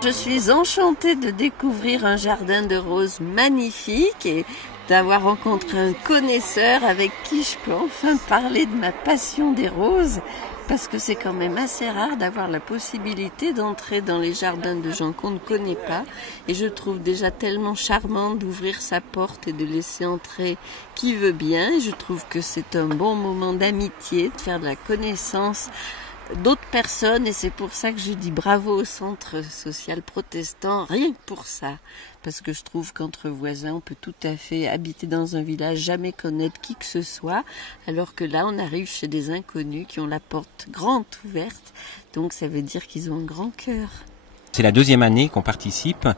Je suis enchantée de découvrir un jardin de roses magnifique et d'avoir rencontré un connaisseur avec qui je peux enfin parler de ma passion des roses, parce que c'est quand même assez rare d'avoir la possibilité d'entrer dans les jardins de gens qu'on ne connaît pas. Et je trouve déjà tellement charmant d'ouvrir sa porte et de laisser entrer qui veut bien. Et je trouve que c'est un bon moment d'amitié, de faire de la connaissance d'autres personnes, et c'est pour ça que je dis bravo au Centre social protestant, rien que pour ça, parce que je trouve qu'entre voisins on peut tout à fait habiter dans un village, jamais connaître qui que ce soit, alors que là on arrive chez des inconnus qui ont la porte grande ouverte, donc ça veut dire qu'ils ont un grand cœur. C'est la deuxième année qu'on participe.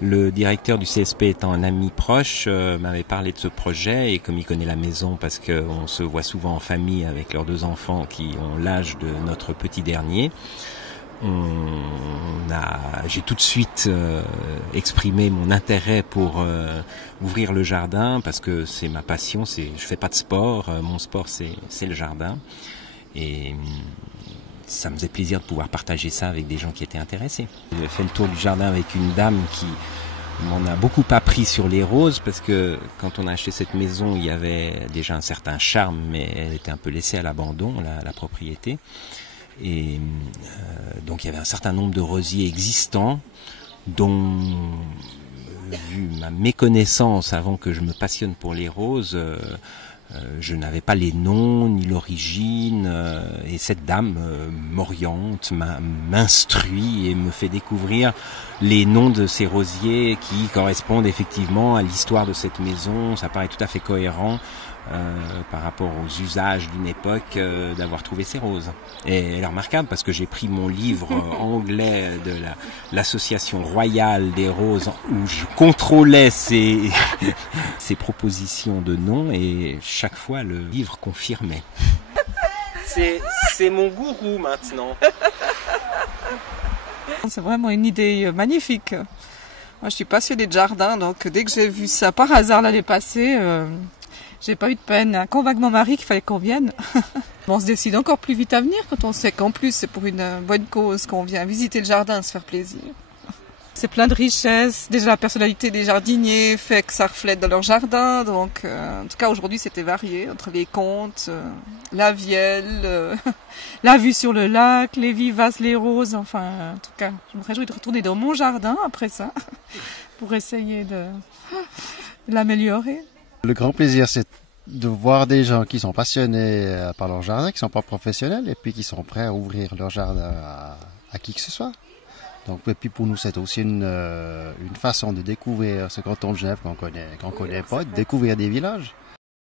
Le directeur du CSP étant un ami proche, m'avait parlé de ce projet, et comme il connaît la maison parce qu'on se voit souvent en famille avec leurs 2 enfants qui ont l'âge de notre petit dernier, j'ai tout de suite exprimé mon intérêt pour ouvrir le jardin, parce que c'est ma passion. Je fais pas de sport, mon sport c'est le jardin, et ça me faisait plaisir de pouvoir partager ça avec des gens qui étaient intéressés. J'ai fait le tour du jardin avec une dame qui m'en a beaucoup appris sur les roses, parce que quand on a acheté cette maison, il y avait déjà un certain charme, mais elle était un peu laissée à l'abandon, la propriété. Et donc il y avait un certain nombre de rosiers existants, dont, vu ma méconnaissance avant que je me passionne pour les roses, je n'avais pas les noms ni l'origine, et cette dame m'oriente, m'instruit et me fait découvrir les noms de ces rosiers qui correspondent effectivement à l'histoire de cette maison. Ça paraît tout à fait cohérent par rapport aux usages d'une époque d'avoir trouvé ces roses. Et elle est remarquable parce que j'ai pris mon livre anglais de l'association royale des roses, où je contrôlais ces propositions de noms, et chaque fois le livre confirmait. C'est mon gourou maintenant. C'est vraiment une idée magnifique. Moi je suis passionnée de jardin, donc dès que j'ai vu ça par hasard l'année passée, j'ai pas eu de peine. Un convainc mon mari qu'il fallait qu'on vienne. On se décide encore plus vite à venir quand on sait qu'en plus c'est pour une bonne cause qu'on vient visiter le jardin et se faire plaisir. C'est plein de richesses. Déjà la personnalité des jardiniers fait que ça reflète dans leur jardin. Donc en tout cas aujourd'hui c'était varié entre les contes, la vielle, la vue sur le lac, les vivaces, les roses. Enfin en tout cas je me réjouis de retourner dans mon jardin après ça pour essayer de l'améliorer. Le grand plaisir, c'est de voir des gens qui sont passionnés par leur jardin, qui ne sont pas professionnels, et puis qui sont prêts à ouvrir leur jardin à qui que ce soit. Donc, et puis pour nous, c'est aussi une façon de découvrir ce canton de Genève qu'on connaît pas, de découvrir des villages.